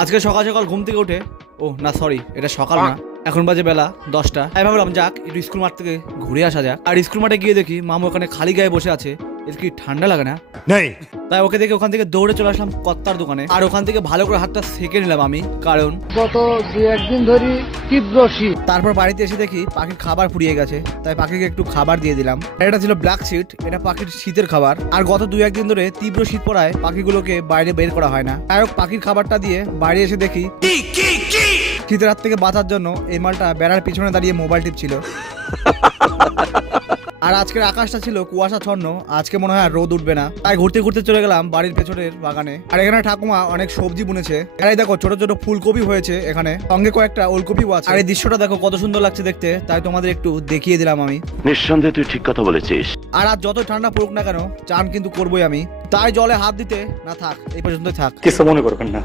আজকে সকাল সকাল ঘুম থেকে উঠে, ও না সরি, এটা সকাল না, এখন বাজে বেলা 10টা। আমি ভাবলাম যাক একটু স্কুল মাঠ থেকে ঘুরে আসা যাক। আর স্কুল মাঠে গিয়ে দেখি মামু ওখানে খালি গায়ে বসে আছে। এর কি ঠান্ডা লাগে না? তাই ওকে দেখে ওখান থেকে দৌড়ে চলে আসলাম কত্তার দোকানে। আর ওখান থেকে ভালো করে হাতটা সেকে নিলাম আমি, কারণ গত 2-1 দিন ধরে তীব্র শীত। তারপর বাড়িতে এসে দেখি পাখির খাবার ফুরিয়ে গেছে, তাই পাখিকে একটু খাবার দিয়ে দিলাম। এটা ছিল ব্ল্যাক শিট, এটা পাখির শীতের খাবার। আর গত 2-1 দিন ধরে তীব্র শীত পড়ায় পাখিগুলোকে বাইরে বের করা হয় না। তাই হোক পাখির খাবারটা দিয়ে বাইরে এসে দেখি শীতের হাত থেকে বাঁচার জন্য এই মালটা বেড়ার পিছনে দাঁড়িয়ে মোবাইল টিপছিল। আর আজকের আকাশটা ছিল কুয়াশাচ্ছন্ন, আজকে মনে হয় আর রোদ উঠবে না। তাই ঘুরতে ঘুরতে চলে গেলাম বাড়ির পেছনের বাগানে। আর এখানে ঠাকুমা অনেক সবজি বুনেছে। আর এই দেখো ছোট ছোট ফুলকপি হয়েছে এখানে, সঙ্গে কয়েকটা ওলকপিও আছে। আর এই দৃশ্যটা দেখো কত সুন্দর লাগছে দেখতে, তাই তোমাদের একটু দেখিয়ে দিলাম আমি। নিঃসন্দেহে তুই ঠিক কথা বলেছিস। আর আজ যত ঠান্ডা পড়ুক না কেন, চান কিন্তু করবোই আমি। তাই জলে হাত দিতে না থাক, এই পর্যন্তই থাক। কিছু মনে করবেন না।